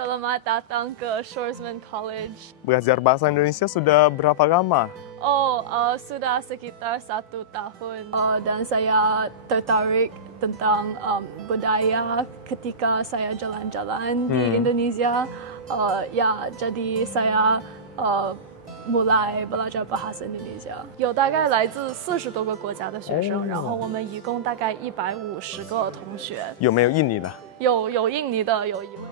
Selamat datang ke Shoresman College. Belajar bahasa Indonesia sudah berapa lama? Sudah sekitar 1 tahun. Dan saya tertarik tentang budaya ketika saya jalan-jalan di Indonesia. Jadi saya mulai belajar bahasa Indonesia。有大概来自40多个国家的学生，然后我们一共大概150个同学。有没有印尼的？有印尼的，有一位。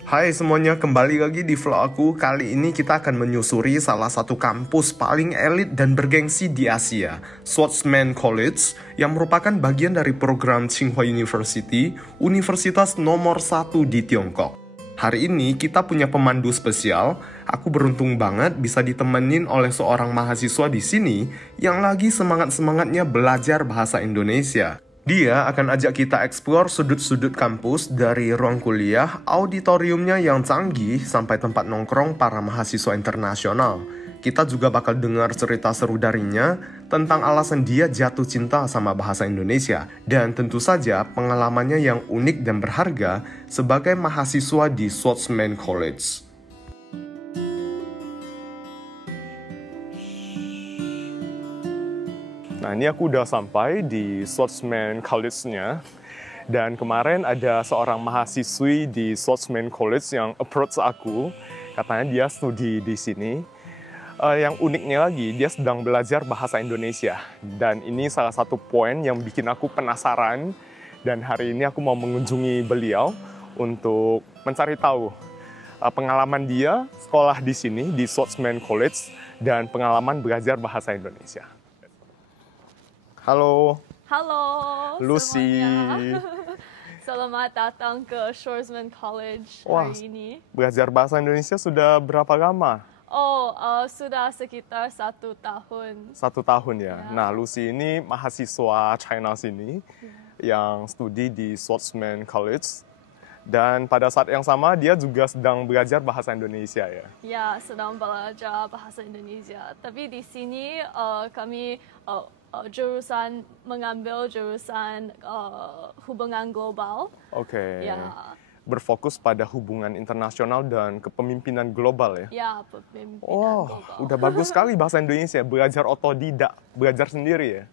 Hai semuanya, kembali lagi di vlog aku. Kali ini kita akan menyusuri salah satu kampus paling elit dan bergengsi di Asia, Schwarzman College, yang merupakan bagian dari program Tsinghua University, universitas nomor 1 di Tiongkok. Hari ini kita punya pemandu spesial. Aku beruntung banget bisa ditemenin oleh seorang mahasiswa di sini yang lagi semangat-semangatnya belajar bahasa Indonesia. Dia akan ajak kita eksplor sudut-sudut kampus dari ruang kuliah, auditoriumnya yang canggih, sampai tempat nongkrong para mahasiswa internasional. Kita juga bakal dengar cerita seru darinya tentang alasan dia jatuh cinta sama bahasa Indonesia. Dan tentu saja pengalamannya yang unik dan berharga sebagai mahasiswa di Schwarzman College. Nah, ini aku udah sampai di Schwarzman College-nya. Dan kemarin ada seorang mahasiswi di Schwarzman College yang approach aku. Katanya dia studi di sini. Yang uniknya lagi, dia sedang belajar bahasa Indonesia. Dan ini salah satu poin yang bikin aku penasaran. Dan hari ini aku mau mengunjungi beliau untuk mencari tahu pengalaman dia sekolah di sini, di Schwarzman College, dan pengalaman belajar bahasa Indonesia. Halo. Halo. Lucy. Semuanya. Selamat datang ke Shoresman College hari ini. Belajar bahasa Indonesia sudah berapa lama? Sudah sekitar 1 tahun. 1 tahun ya. Nah, Lucy ini mahasiswa China sini yang studi di Schwarzman College. Dan pada saat yang sama dia juga sedang belajar bahasa Indonesia ya. Ya, sedang belajar bahasa Indonesia. Tapi di sini kami mengambil jurusan hubungan global. Oke. Ya. Berfokus pada hubungan internasional dan kepemimpinan global ya? Ya, kepemimpinan global. Udah bagus sekali bahasa Indonesia, belajar otodidak, belajar sendiri ya?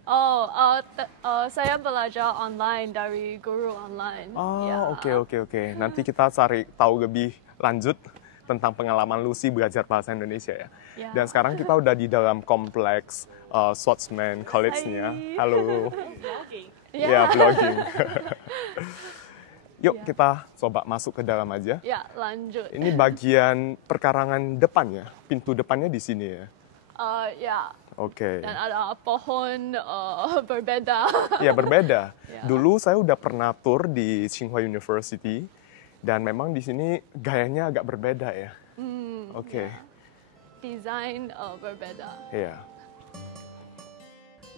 Saya belajar online dari guru online. Oke. Nanti kita cari tahu lebih lanjut tentang pengalaman Lucy belajar bahasa Indonesia ya. Dan sekarang kita udah di dalam kompleks Schwarzman College-nya. Halo. Vlogging. Ya, vlogging. Yuk kita coba masuk ke dalam aja. Ya, lanjut. Ini bagian perkarangan depannya, pintu depannya di sini ya? Ya. Oke. Dan ada pohon berbeda. Ya, berbeda. Ya. Dulu saya udah pernah tur di Tsinghua University, dan memang di sini gayanya agak berbeda ya. Oke. Ya. Desain berbeda. Iya.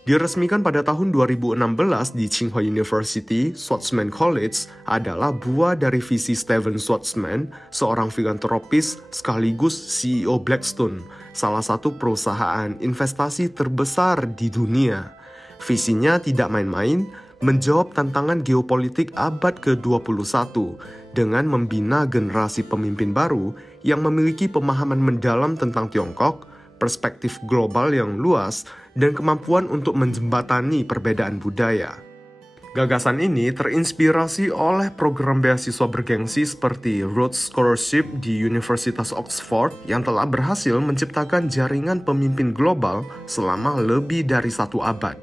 Diresmikan pada tahun 2016 di Tsinghua University, Schwarzman College adalah buah dari visi Steven Schwarzman, seorang filantropis sekaligus CEO Blackstone, salah satu perusahaan investasi terbesar di dunia. Visinya tidak main-main, menjawab tantangan geopolitik abad ke-21 dengan membina generasi pemimpin baru yang memiliki pemahaman mendalam tentang Tiongkok, perspektif global yang luas, dan kemampuan untuk menjembatani perbedaan budaya. Gagasan ini terinspirasi oleh program beasiswa bergengsi seperti Rhodes Scholarship di Universitas Oxford yang telah berhasil menciptakan jaringan pemimpin global selama lebih dari 1 abad.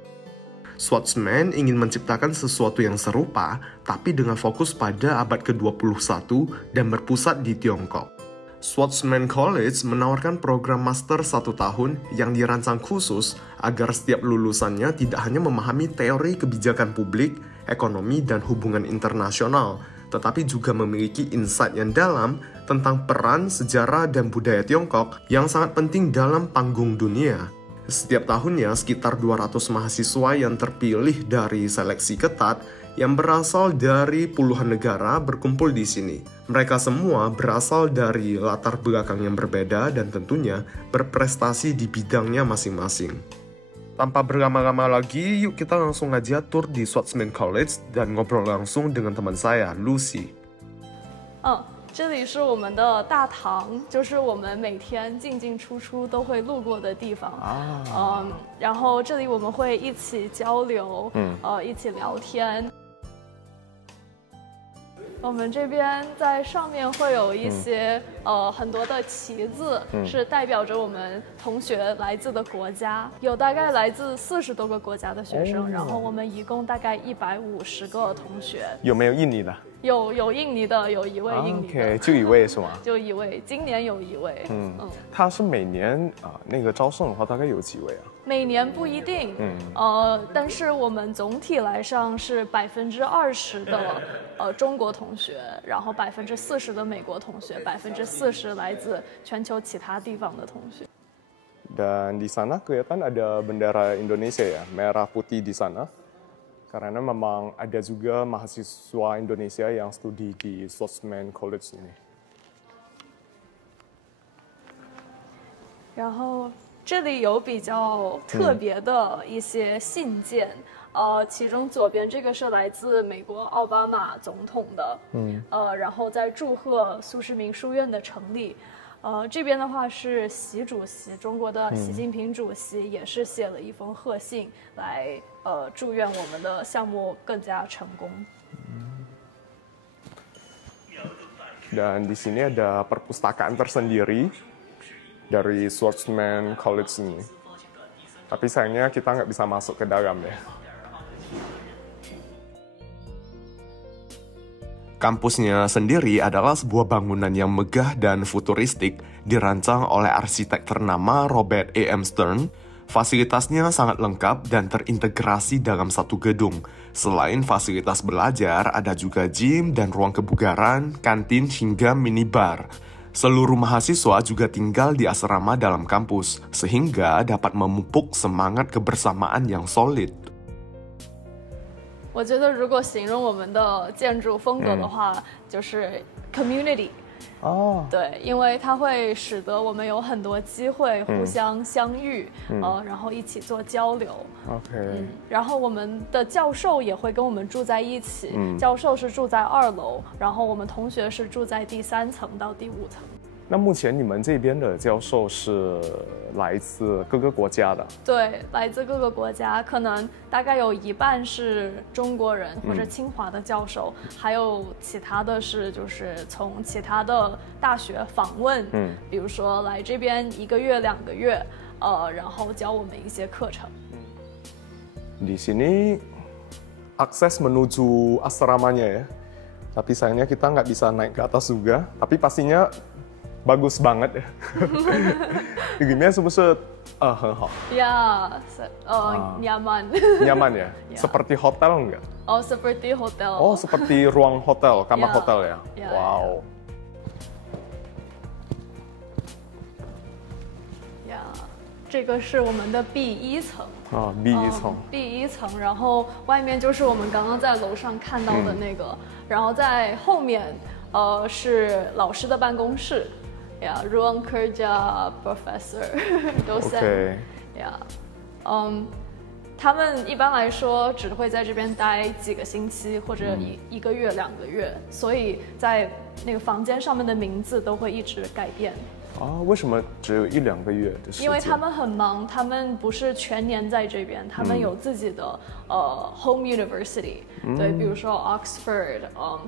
Schwarzman ingin menciptakan sesuatu yang serupa, tapi dengan fokus pada abad ke-21 dan berpusat di Tiongkok. Schwarzman College menawarkan program master 1 tahun yang dirancang khusus agar setiap lulusannya tidak hanya memahami teori kebijakan publik, ekonomi, dan hubungan internasional, tetapi juga memiliki insight yang dalam tentang peran, sejarah, dan budaya Tiongkok yang sangat penting dalam panggung dunia. Setiap tahunnya sekitar 200 mahasiswa yang terpilih dari seleksi ketat yang berasal dari puluhan negara berkumpul di sini. Mereka semua berasal dari latar belakang yang berbeda dan tentunya berprestasi di bidangnya masing-masing. Tanpa berlama-lama lagi, yuk kita langsung aja tur di Schwarzman College dan ngobrol langsung dengan teman saya, Lucy. 这里是我们的大堂，就是我们每天进进出出都会路过的地方。然后这里我们会一起交流，一起聊天。我们这边在上面会有一些很多的旗子，是代表着我们同学来自的国家，有大概来自40多个国家的学生，然后我们一共大概150个同学。有没有印尼的？有印尼的，有一位印尼的。OK， 就一位是吗？就一位，今年有一位。他是每年那个招生的话，大概有几位啊？每年不一定，但是我们总体来上是20%的中国同学，然后40%的美国同学，40%来自全球其他地方的同学。Dan di sana kelihatan ada bendera Indonesia ya, merah putih di sana. Karena memang ada juga mahasiswa Indonesia yang studi di Swordsman College ini. 然后这里有比较特别的一些信件，其中左边这个是来自美国奥巴马总统的，然后在祝贺苏世民书院的成立。这边的话是习主席，中国的习近平主席也是写了一封贺信来祝愿我们的项目更加成功。Dan di sini ada perpustakaan tersendiri dari Swordsman College ini. Tapi sayangnya kita nggak bisa masuk ke dalam ya. Kampusnya sendiri adalah sebuah bangunan yang megah dan futuristik, dirancang oleh arsitek ternama Robert A.M. Stern. Fasilitasnya sangat lengkap dan terintegrasi dalam satu gedung. Selain fasilitas belajar, ada juga gym dan ruang kebugaran, kantin hingga minibar. Seluruh mahasiswa juga tinggal di asrama dalam kampus, sehingga dapat memupuk semangat kebersamaan yang solid. 我觉得如果形容我们的建筑风格的话，就是 community。对，因为它会使得我们有很多机会互相相遇，然后一起做交流。OK。然后我们的教授也会跟我们住在一起，教授是住在2楼，然后我们同学是住在第3层到第5层。那目前你们这边的教授是来自各个国家的？对，来自各个国家，可能大概有一半是中国人或者清华的教授，还有其他的是就是从其他的大学访问，比如说来这边1个月、2个月，然后教我们一些课程。Di sini akses menuju asramanya ya, tapi sayangnya kita nggak bisa naik ke atas juga, tapi pastinya bagus banget ya. 里面是不是很好？ Ya, nyaman. Nyaman ya? Seperti hotel enggak? Oh, seperti hotel. Oh, seperti ruang hotel, kamar hotel ya? Wow. 这个是我们的 B1层。B1层。B1层，然后外面就是我们刚刚在楼上看到的那个，然后在后面是老师的办公室。ruang kerja professor dosen。他们一般来说只会在这边待几个星期或者1个月、2个月，所以在那个房间上面的名字都会一直改变。为什么只有1、2个月的时间？因为他们很忙，他们不是全年在这边，他们有自己的home university，对，比如说 Oxford，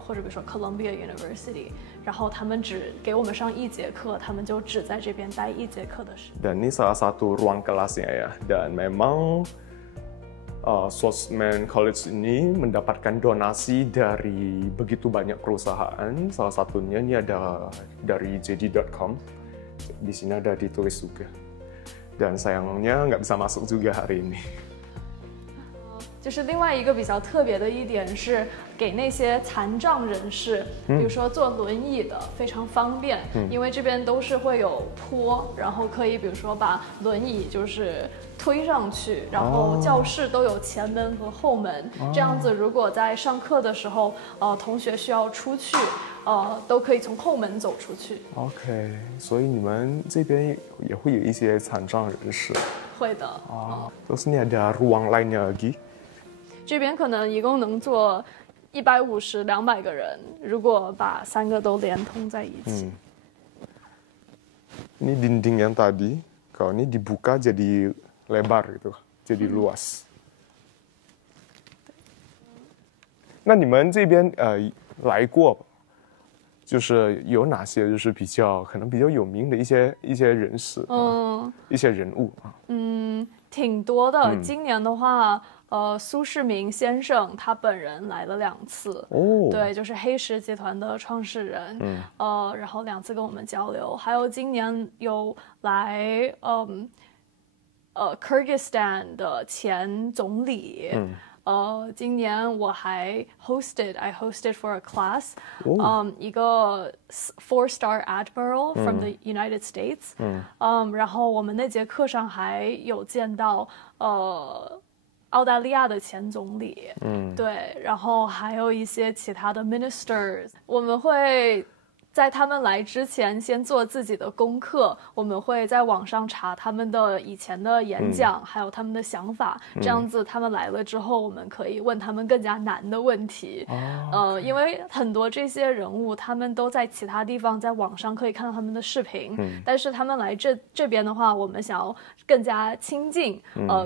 或者比如说 Columbia University，然后他们只给我们上1节课，他们就只在这边待1节课的时间。Dan ini salah satu ruang kelasnya ya, dan memang Swordsman College ini mendapatkan donasi dari begitu banyak perusahaan. Salah satunya ini ada dari JD.com. Di sini ada ditulis juga. Dan sayangnya nggak bisa masuk juga hari ini. 就是另外一个比较特别的一点是，给那些残障人士，比如说坐轮椅的，非常方便，因为这边都是会有坡，然后可以比如说把轮椅就是推上去，然后教室都有前门和后门，这样子如果在上课的时候，同学需要出去，都可以从后门走出去。OK， 所以你们这边也会有一些残障人士？会的。Terus ini ada ruang lainnya lagi。这边可能一共能坐150、200个人，如果把3个都连通在一起。Ini dinding yang tadi, kalau ini dibuka jadi lebar gitu, jadi luas. 那你们这边来过，就是有哪些就是可能比较有名的一些人士，一些人物啊？挺多的。今年的话，苏世民先生他本人来了2次，对，就是黑石集团的创始人，然后2次跟我们交流。还有今年有来Kyrgyzstan 的前总理。今年我还 I hosted for a class，一个 4-star admiral from the United States，然后我们那节课上还有见到澳大利亚的前总理，对，然后还有一些其他的 ministers， 我们会在他们来之前先做自己的功课，我们会在网上查他们的以前的演讲，还有他们的想法，这样子他们来了之后，我们可以问他们更加难的问题。因为很多这些人物他们都在其他地方在网上可以看到他们的视频，但是他们来这边的话，我们想要更加亲近，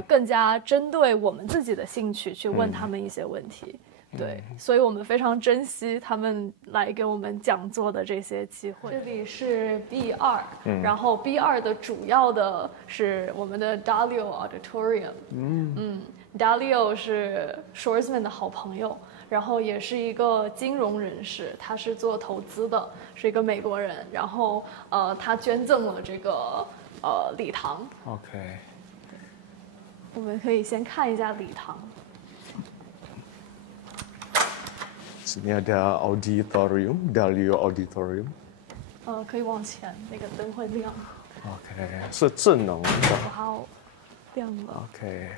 更加针对我们自己的兴趣去问他们一些问题。对，所以我们非常珍惜他们来给我们讲座的这些机会。这里是 B2，然后 B2的主要的是我们的 Dalio Auditorium。Dalio 是 Schwarzman 的好朋友，然后也是一个金融人士，他是做投资的，是一个美国人。然后他捐赠了这个礼堂。OK， 我们可以先看一下礼堂。Sini ada auditorium, Dalio Auditorium。可以往前，那个灯会亮。OK， 是智能的。哇哦，亮了。OK。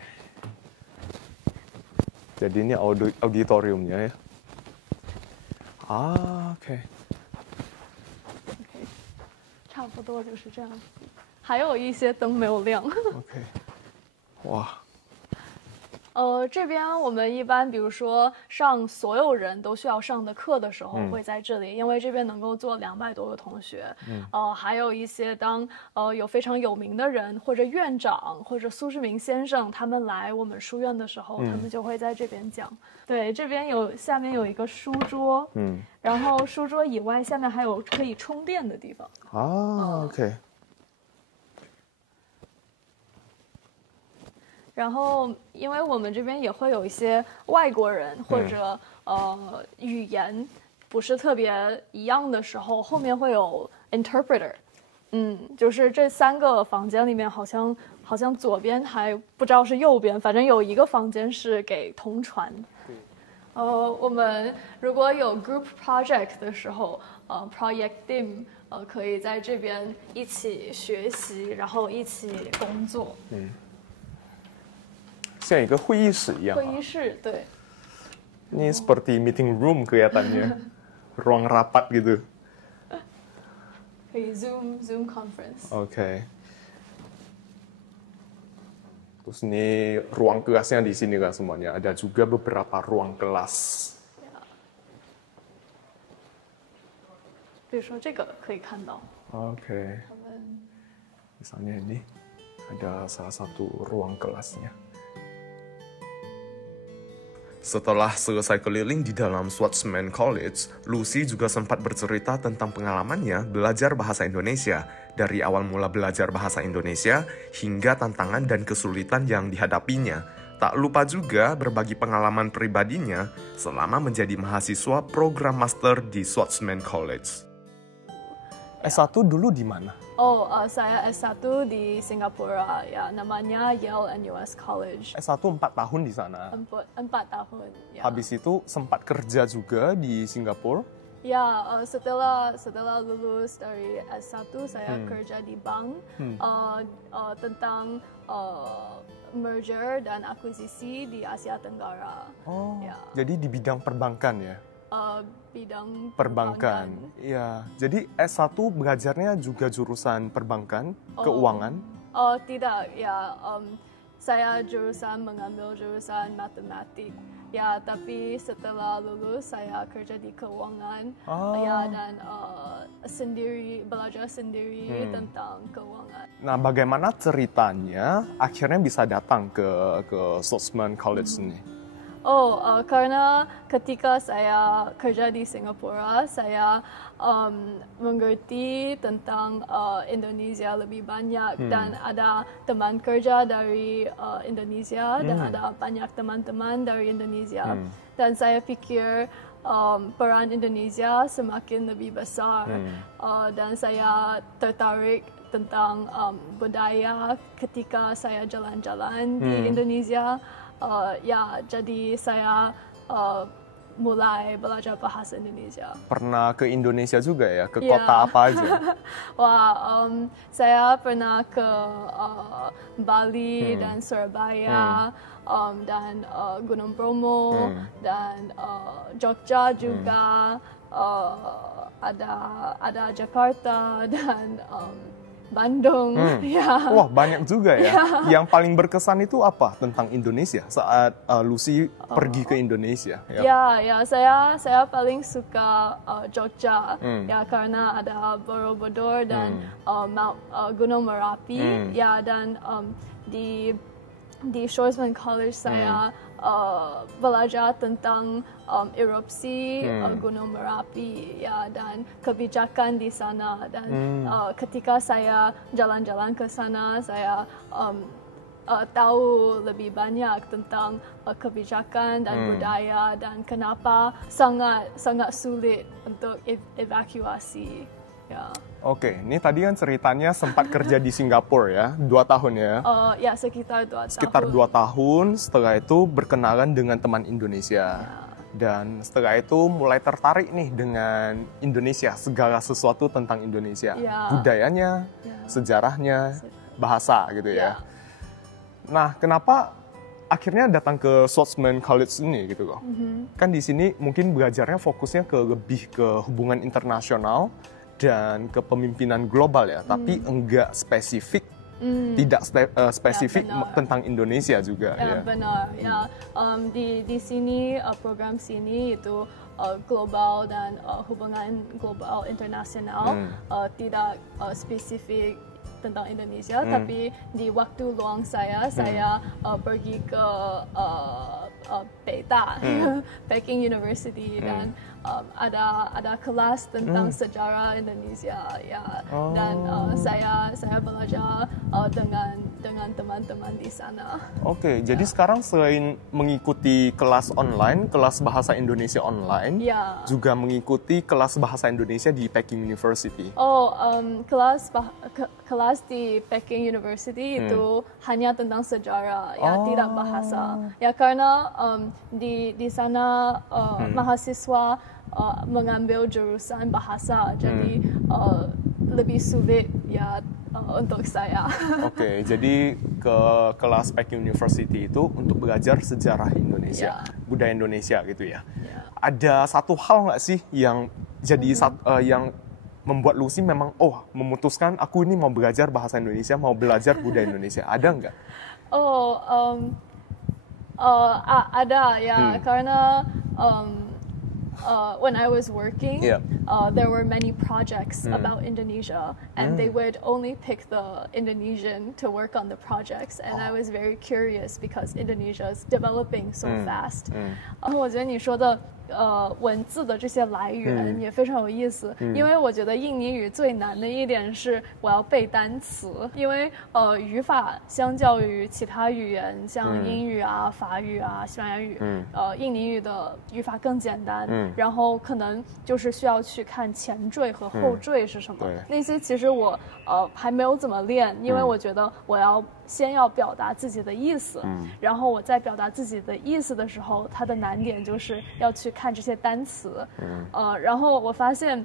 Jadi ini auditoriumnya ya. OK。差不多就是这样子，还有一些灯没有亮。OK。哇。这边我们一般，比如说上所有人都需要上的课的时候，会在这里，因为这边能够坐200多个同学。还有一些当有非常有名的人或者院长或者苏世民先生他们来我们书院的时候，他们就会在这边讲。对，这边下面有一个书桌，然后书桌以外下面还有可以充电的地方。OK。然后，因为我们这边也会有一些外国人或者语言不是特别一样的时候，后面会有 interpreter。就是这3个房间里面，好像左边还不知道是右边，反正有一个房间是给同传。我们如果有 group project 的时候，project team 可以在这边一起学习，然后一起工作。像一个会议室一样。会议室，对。Ini seperti meeting room kelihatannya, ruang rapat gitu. 可以 Zoom conference. Oke. Terus ini ruang kelasnya di sini kan semuanya. Ada juga beberapa ruang kelas. 比如说这个可以看到。Oke. Misalnya ini ada salah satu ruang kelasnya. Setelah selesai keliling di dalam Schwarzman College, Lucy juga sempat bercerita tentang pengalamannya belajar bahasa Indonesia, dari awal mula belajar bahasa Indonesia hingga tantangan dan kesulitan yang dihadapinya. Tak lupa juga berbagi pengalaman pribadinya selama menjadi mahasiswa program master di Schwarzman College. S1 dulu di mana? Saya S1 di Singapura, ya namanya Yale NUS College. S1 4 tahun di sana. 4 tahun. Ya. Habis itu sempat kerja juga di Singapura. Ya, setelah lulus dari S1 saya kerja di bank tentang merger dan akuisisi di Asia Tenggara. Ya. Jadi di bidang perbankan ya? Bidang perbankan. Iya. Jadi S1 belajarnya juga jurusan perbankan, keuangan? Tidak, ya. Saya mengambil jurusan matematik Ya, tapi setelah lulus saya kerja di keuangan. Ya, dan belajar sendiri tentang keuangan. Nah, bagaimana ceritanya akhirnya bisa datang ke Swordsman College ini? Karena ketika saya kerja di Singapura, saya mengerti tentang Indonesia lebih banyak dan ada teman kerja dari Indonesia dan ada banyak teman-teman dari Indonesia. Dan saya pikir peran Indonesia semakin lebih besar dan saya tertarik tentang budaya ketika saya jalan-jalan di Indonesia. Ya, jadi saya mulai belajar bahasa Indonesia. Pernah ke Indonesia juga ya? Ke kota apa aja? Wah, saya pernah ke Bali dan Surabaya dan Gunung Bromo dan Jogja juga. Ada Jakarta dan Bandung. Ya. Wah, banyak juga ya. Yang paling berkesan itu apa tentang Indonesia saat Lucy pergi ke Indonesia? Ya, saya paling suka Jogja ya karena ada Borobudur dan Gunung Merapi ya dan di Swordsman College saya belajar tentang erupsi Gunung Merapi ya dan kebijakan di sana dan ketika saya jalan-jalan ke sana saya tahu lebih banyak tentang kebijakan dan budaya dan kenapa sangat sulit untuk evakuasi. Ya. Oke, ini tadi kan ceritanya sempat kerja di Singapura ya, 2 tahun ya? Ya, sekitar 2 tahun. Sekitar 2 tahun, setelah itu berkenalan dengan teman Indonesia. Dan setelah itu mulai tertarik nih dengan Indonesia, segala sesuatu tentang Indonesia. Budayanya, sejarahnya, bahasa gitu ya. Nah, kenapa akhirnya datang ke Swordsman College ini gitu loh? Kan di sini mungkin belajarnya fokusnya lebih ke hubungan internasional, dan kepemimpinan global ya, tapi enggak spesifik, tidak spesifik tentang Indonesia juga. Ya, benar. Ya, di sini program sini itu global dan hubungan global internasional, tidak spesifik tentang Indonesia, tapi di waktu luang saya pergi ke Beida, Peking University dan ada kelas tentang sejarah Indonesia ya dan saya belajar dengan teman-teman di sana. Oke, jadi sekarang selain mengikuti kelas online, kelas bahasa Indonesia online, juga mengikuti kelas bahasa Indonesia di Peking University. Kelas di Peking University itu hanya tentang sejarah, ya tidak bahasa. Ya karena di sana mahasiswa mengambil jurusan bahasa, jadi lebih sulit ya untuk saya. Oke, jadi ke kelas Peking University itu untuk belajar sejarah Indonesia, budaya Indonesia gitu ya. Ada satu hal nggak sih yang jadi yang membuat Lucy memang memutuskan aku ini mau belajar bahasa Indonesia, mau belajar budaya Indonesia, ada nggak? Ada ya karena when I was working, there were many projects about Indonesia, and they would only pick the Indonesian to work on the projects, and I was very curious because Indonesia is developing so fast. 我觉得你说的文字的这些来源也非常有意思，因为我觉得印尼语最难的一点是我要背单词，因为语法相较于其他语言像英语啊、法语啊、西班牙语，印尼语的语法更简单，然后可能就是需要去看前缀和后缀是什么，那些其实我还没有怎么练，因为我觉得我要先要表达自己的意思，然后我在表达自己的意思的时候，它的难点就是要去看这些单词，然后我发现，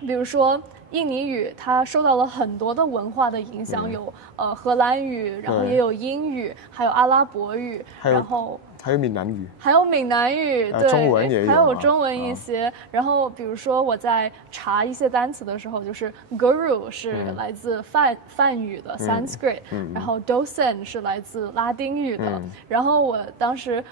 比如说印尼语，它受到了很多的文化的影响，有荷兰语，然后也有英语，还有阿拉伯语，然后还有闽南语，还有闽南语，对，中文也有还有中文一些。然后比如说我在查一些单词的时候，就是 guru 是来自梵语的 Sanskrit，然后 docent 是来自拉丁语的。然后我当时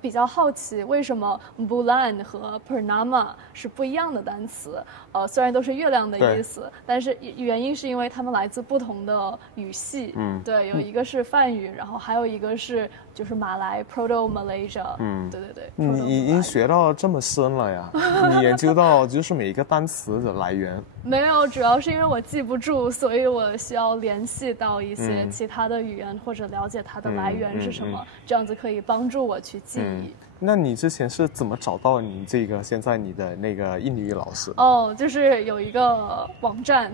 比较好奇，为什么 bulan 和 purnama 是不一样的单词？虽然都是月亮的意思，但是原因是因为它们来自不同的语系。对，有一个是梵语，然后还有一个是就是马来 Proto Malaysia。对对对。你已经学到这么深了呀？你研究到就是每一个单词的来源。没有，主要是因为我记不住，所以我需要联系到一些其他的语言，或者了解它的来源是什么，这样子可以帮助我去记忆。那你之前是怎么找到你这个现在你的那个印尼语老师？就是有一个网站，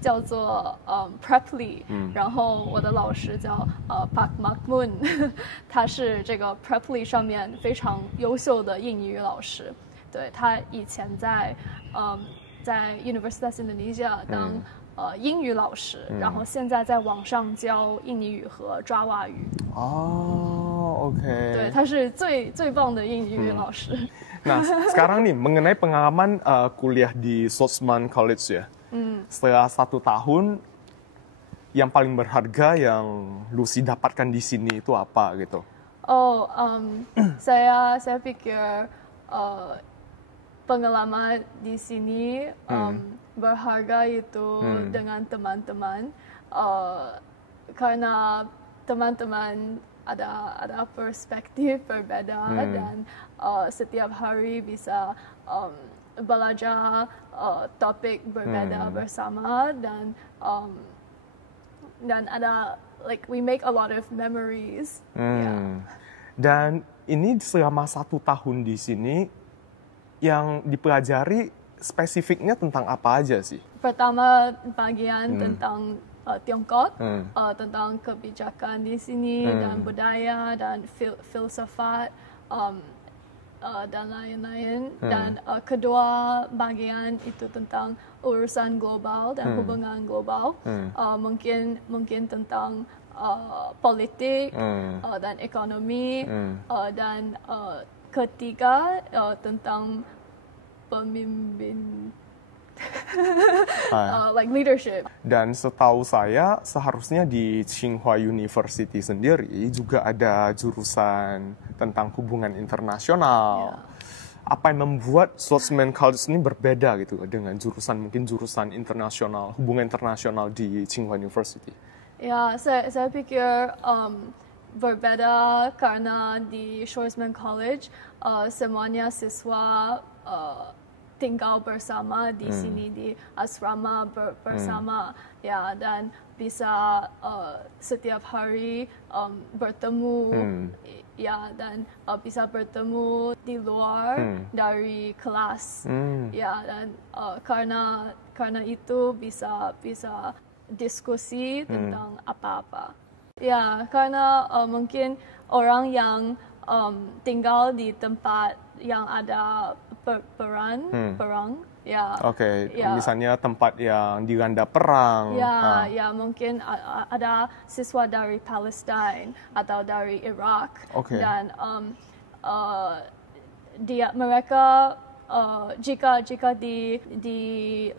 叫做Preply，然后我的老师叫Pak Makmun，他是这个 Preply 上面非常优秀的印尼语老师。对，他以前在Universitas Indonesia 当英语老师，然后现在在网上教印尼语和爪哇语。OK。对，他是最棒的印尼语老师。Nah, sekarang nih mengenai pengalaman kuliah di Swordsman College ya. Setelah 1 tahun, yang paling berharga yang Lucy dapatkan di sini itu apa gitu? Saya pikir pengalaman di sini berharga itu dengan teman-teman, karena teman-teman ada perspektif berbeda dan setiap hari bisa belajar topik berbeda bersama dan ada we make a lot of memories. Dan ini selama 1 tahun di sini yang dipelajari spesifiknya tentang apa aja sih? Pertama bagian tentang Tiongkok, tentang kebijakan di sini dan budaya dan filsafat dan lain-lain. Dan kedua bagian itu tentang urusan global dan hubungan global. Mungkin tentang politik dan ekonomi dan ketiga tentang pemimpin. Like leadership. Dan setahu saya seharusnya di Tsinghua University sendiri juga ada jurusan tentang hubungan internasional. Apa yang membuat Swordsman College ini berbeda gitu dengan mungkin jurusan internasional, hubungan internasional di Tsinghua University? Ya, saya pikir berbeda karena di Swordsman College semuanya siswa tinggal bersama di sini di asrama bersama ya, dan bisa setiap hari bertemu ya, dan bisa bertemu di luar dari kelas ya, dan karena itu bisa diskusi tentang apa-apa ya, karena mungkin orang yang tinggal di tempat yang ada perang ya. Oke, misalnya tempat yang dilanda perang. Ya, mungkin ada siswa dari Palestina atau dari Irak. Dan mereka jika di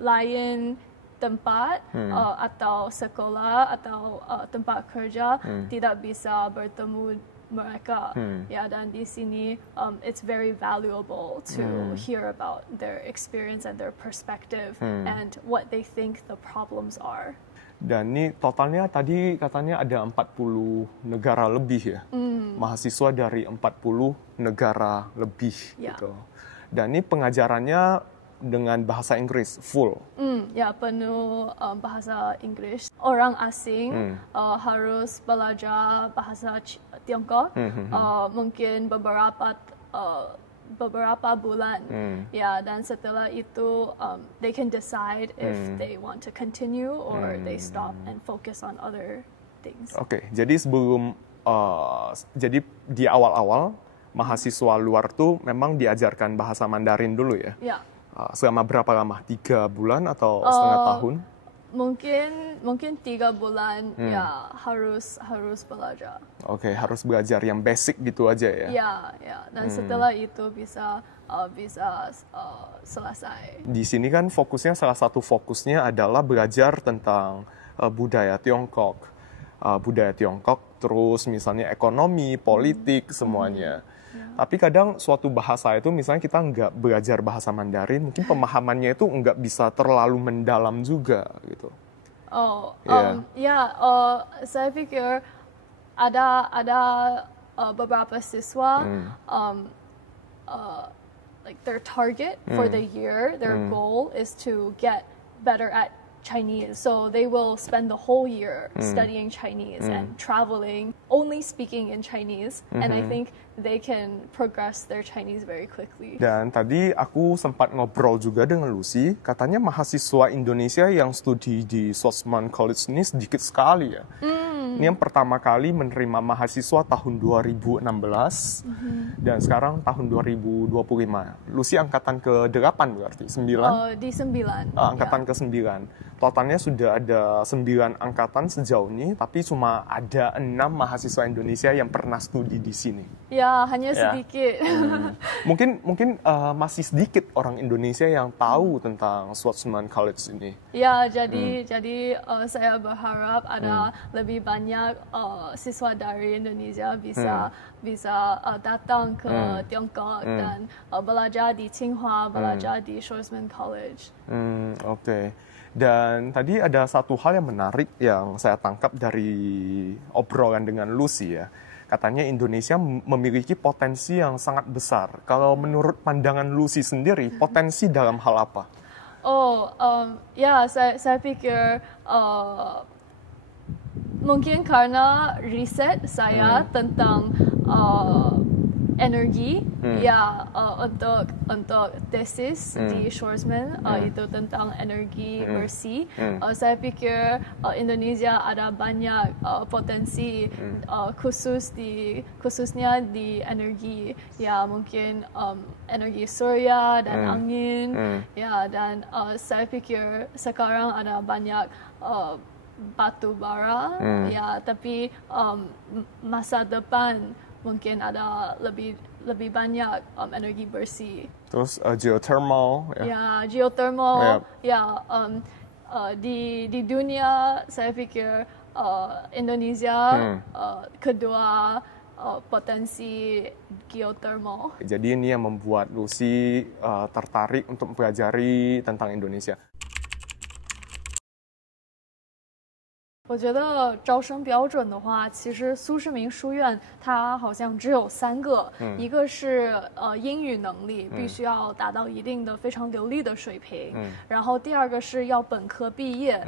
lain tempat atau sekolah atau tempat kerja tidak bisa bertemu mereka ya, dan di sini it's very valuable to hear about their experience and their perspective and what they think the problems are. Dan ini totalnya tadi katanya ada 40 negara lebih ya, mahasiswa dari 40 negara lebih gitu. Dan ini pengajarannya dengan bahasa Inggris full. Ya, penuh bahasa Inggris. Orang asing harus belajar bahasa Tiongkok mungkin beberapa bulan ya, dan setelah itu they can decide if they want to continue or they stop and focus on other things. Oke, jadi jadi di awal-awal mahasiswa luar tuh memang diajarkan bahasa Mandarin dulu ya? Ya. Selama berapa lama? 3 bulan atau setengah tahun? mungkin 3 bulan ya harus belajar. Oke, harus belajar yang basic gitu aja ya. Ya. Dan setelah itu bisa selesai. Di sini kan salah satu fokusnya adalah belajar tentang budaya Tiongkok. Terus misalnya ekonomi, politik, semuanya. Tapi kadang suatu bahasa itu misalnya kita nggak belajar bahasa Mandarin, mungkin pemahamannya itu nggak bisa terlalu mendalam juga gitu. Saya pikir ada beberapa siswa like their target for the year, their goal is to get better at Chinese. So they will spend the whole year studying Chinese and traveling, only speaking in Chinese. And I think they can progress their Chinese very quickly. Dan tadi aku sempat ngobrol juga dengan Lucy, katanya mahasiswa Indonesia yang studi di Schwarzman College ini sedikit sekali ya. Ini yang pertama kali menerima mahasiswa tahun 2016 dan sekarang tahun 2025. Lucy angkatan ke-8 berarti? 9? Di 9. Angkatan ke-9. Totalnya sudah ada 9 angkatan sejauh ini, tapi cuma ada 6 mahasiswa Indonesia yang pernah studi di sini. Ya, hanya sedikit. Mungkin masih sedikit orang Indonesia yang tahu tentang Schwarzman College ini. Ya, jadi saya berharap ada lebih banyak siswa dari Indonesia bisa datang ke Tiongkok dan belajar di Tsinghua, belajar di Schwarzman College. Oke. Dan tadi ada satu hal yang menarik yang saya tangkap dari obrolan dengan Lucy ya. Katanya Indonesia memiliki potensi yang sangat besar. Kalau menurut pandangan Lucy sendiri, potensi dalam hal apa? Saya pikir mungkin karena riset saya tentang energi untuk tesis di Schwarzman itu tentang energi bersih. Saya pikir Indonesia ada banyak potensi khususnya di energi mungkin energi surya dan angin dan saya pikir sekarang ada banyak batu bara tapi masa depan mungkin ada lebih banyak energi bersih. Terus geothermal. Geothermal. Di dunia saya pikir Indonesia kedua potensi geothermal. Jadi ini yang membuat Lucy tertarik untuk mempelajari tentang Indonesia. 我觉得招生标准的话，其实苏世民书院它好像只有3个，一个是英语能力必须要达到一定的非常流利的水平，然后第2个是要本科毕业，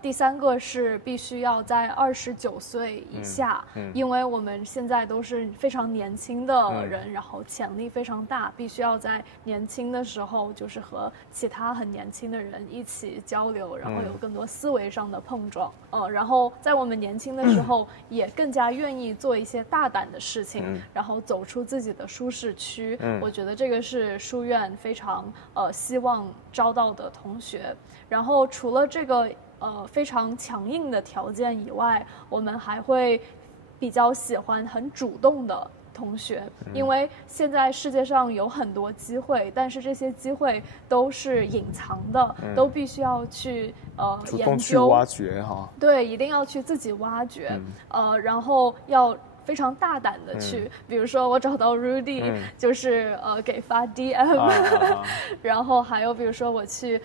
第3个是必须要在29岁以下，因为我们现在都是非常年轻的人，然后潜力非常大，必须要在年轻的时候就是和其他很年轻的人一起交流，然后有更多思维上的碰撞。然后在我们年轻的时候，也更加愿意做一些大胆的事情，然后走出自己的舒适区。我觉得这个是书院非常希望招到的同学。然后除了这个非常强硬的条件以外，我们还会比较喜欢很主动的同学，因为现在世界上有很多机会，但是这些机会都是隐藏的，都必须要去主动去挖掘哈。对，一定要去自己挖掘，然后要非常大胆的去，比如说我找到 Rudy，就是给发 DM，然后还有比如说我去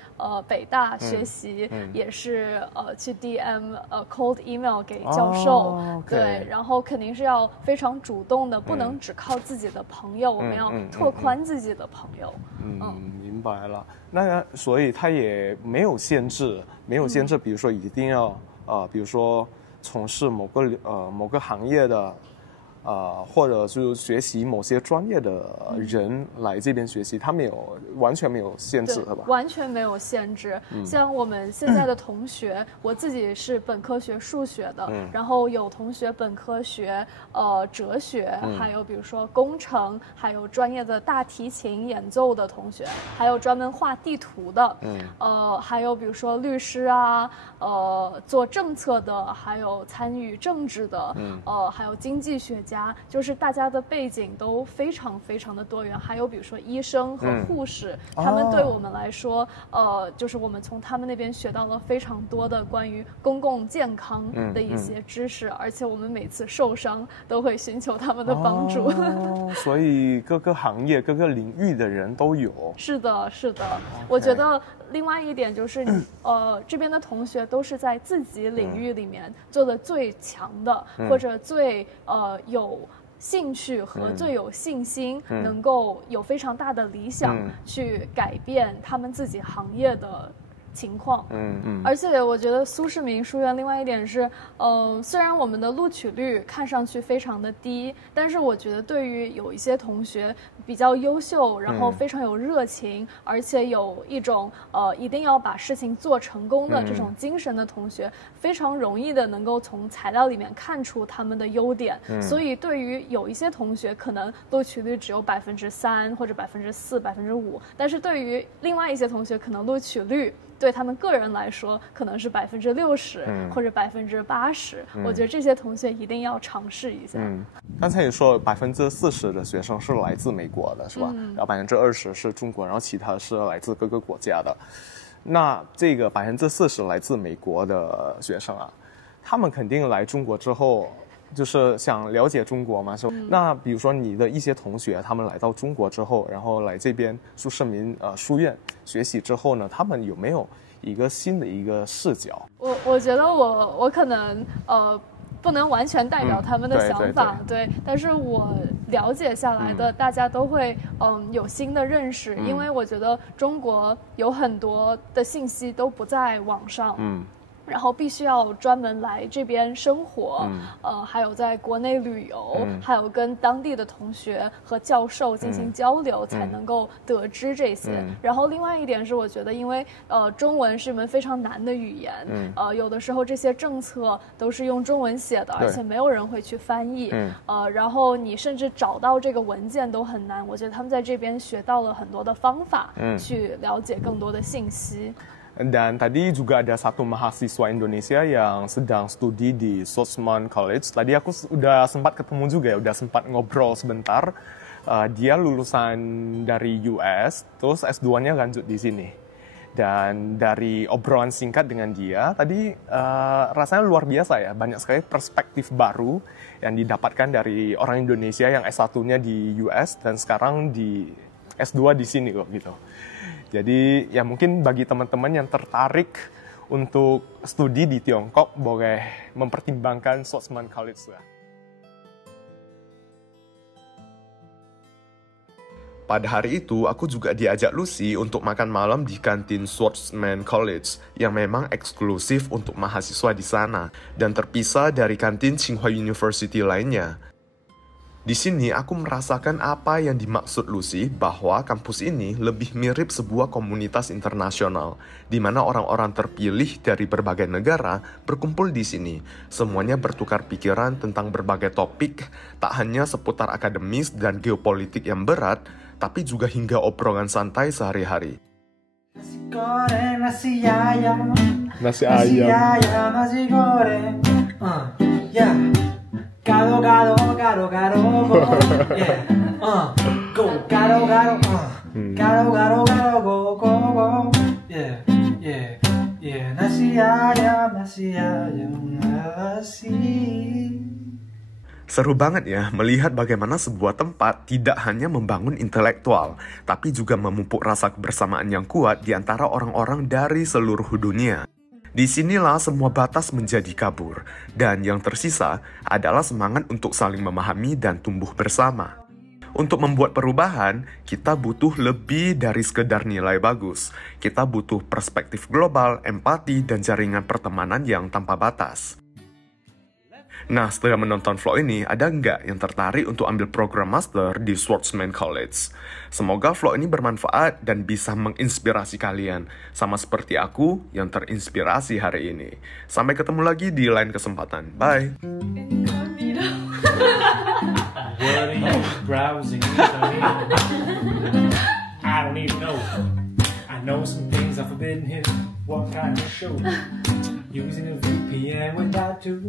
北大学习，也是去 DM cold email 给教授，对，然后肯定是要非常主动的，不能只靠自己的朋友，我们要拓宽自己的朋友。明白了。那所以他也没有限制，比如说一定要比如说从事某个行业的或者就学习某些专业的人来这边学习，他完全没有限制，对吧？完全没有限制。像我们现在的同学，我自己是本科学数学的，然后有同学本科学哲学，还有比如说工程，还有专业的大提琴演奏的同学，还有专门画地图的，还有比如说律师啊，做政策的，还有参与政治的，还有经济学家。就是大家的背景都非常非常的多元，还有比如说医生和护士，他们对我们来说，就是我们从他们那边学到了非常多的关于公共健康的一些知识，而且我们每次受伤都会寻求他们的帮助。所以各个行业、各个领域的人都有。是的，是的。我觉得另外一点就是，这边的同学都是在自己领域里面做的最强的，或者最有兴趣和最有信心，能够有非常大的理想去改变他们自己行业的情况。而且我觉得苏世民书院另外一点是，虽然我们的录取率看上去非常的低，但是我觉得对于有一些同学比较优秀，然后非常有热情，而且有一种一定要把事情做成功的这种精神的同学，非常容易的能够从材料里面看出他们的优点。所以对于有一些同学可能录取率只有3%或者4%、5%，但是对于另外一些同学可能录取率对他们个人来说可能是60%或者80%，我觉得这些同学一定要尝试一下。刚才也说40%的学生是来自美国的，是吧？然后20%是中国，然后其他是来自各个国家的。那这个40%来自美国的学生啊，他们肯定来中国之后就是想了解中国嘛，是吧？那比如说你的一些同学，他们来到中国之后，然后来这边苏世民书院学习之后呢，他们有没有一个新的一个视角？我觉得我可能不能完全代表他们的想法，对，但是我了解下来的，大家都会有新的认识，因为我觉得中国有很多的信息都不在网上。然后必须要专门来这边生活，还有在国内旅游，还有跟当地的同学和教授进行交流，才能够得知这些。然后另外一点是，我觉得因为中文是一门非常难的语言，有的时候这些政策都是用中文写的，而且没有人会去翻译，然后你甚至找到这个文件都很难。我觉得他们在这边学到了很多的方法，去了解更多的信息。Dan tadi juga ada satu mahasiswa Indonesia yang sedang studi di Schwarzman College. Tadi aku udah sempat ketemu juga ya, udah sempat ngobrol sebentar. Dia lulusan dari US, terus S2-nya lanjut di sini. Dan dari obrolan singkat dengan dia, tadi rasanya luar biasa ya. Banyak sekali perspektif baru yang didapatkan dari orang Indonesia yang S1-nya di US dan sekarang di S2 di sini kok gitu. Jadi ya mungkin bagi teman-teman yang tertarik untuk studi di Tiongkok boleh mempertimbangkan Schwarzman College lah. Pada hari itu, aku juga diajak Lucy untuk makan malam di kantin Schwarzman College yang memang eksklusif untuk mahasiswa di sana dan terpisah dari kantin Tsinghua University lainnya. Di sini aku merasakan apa yang dimaksud Lucy bahwa kampus ini lebih mirip sebuah komunitas internasional di mana orang-orang terpilih dari berbagai negara berkumpul di sini. Semuanya bertukar pikiran tentang berbagai topik, tak hanya seputar akademis dan geopolitik yang berat, tapi juga hingga obrolan santai sehari-hari. Nasi goreng, nasi ayam, Nasi ayam, nasi goreng, yeah. Gado, gado, gado, gado, go, yeah, go, gado, gado, gado, gado, gado, go, go, go, yeah, yeah, yeah, nasi ayam, nasi ayam, nasi. Seru banget ya melihat bagaimana sebuah tempat tidak hanya membangun intelektual, tapi juga memupuk rasa kebersamaan yang kuat di antara orang-orang dari seluruh dunia. Disinilah semua batas menjadi kabur, dan yang tersisa adalah semangat untuk saling memahami dan tumbuh bersama. Untuk membuat perubahan, kita butuh lebih dari sekedar nilai bagus. Kita butuh perspektif global, empati, dan jaringan pertemanan yang tanpa batas. Nah, setelah menonton vlog ini, ada nggak yang tertarik untuk ambil program master di Swordsman College? Semoga vlog ini bermanfaat dan bisa menginspirasi kalian, sama seperti aku yang terinspirasi hari ini. Sampai ketemu lagi di lain kesempatan. Bye! What are you browsing? I don't even know. I know some things are forbidden here. What kind of show? Using a VPN without to.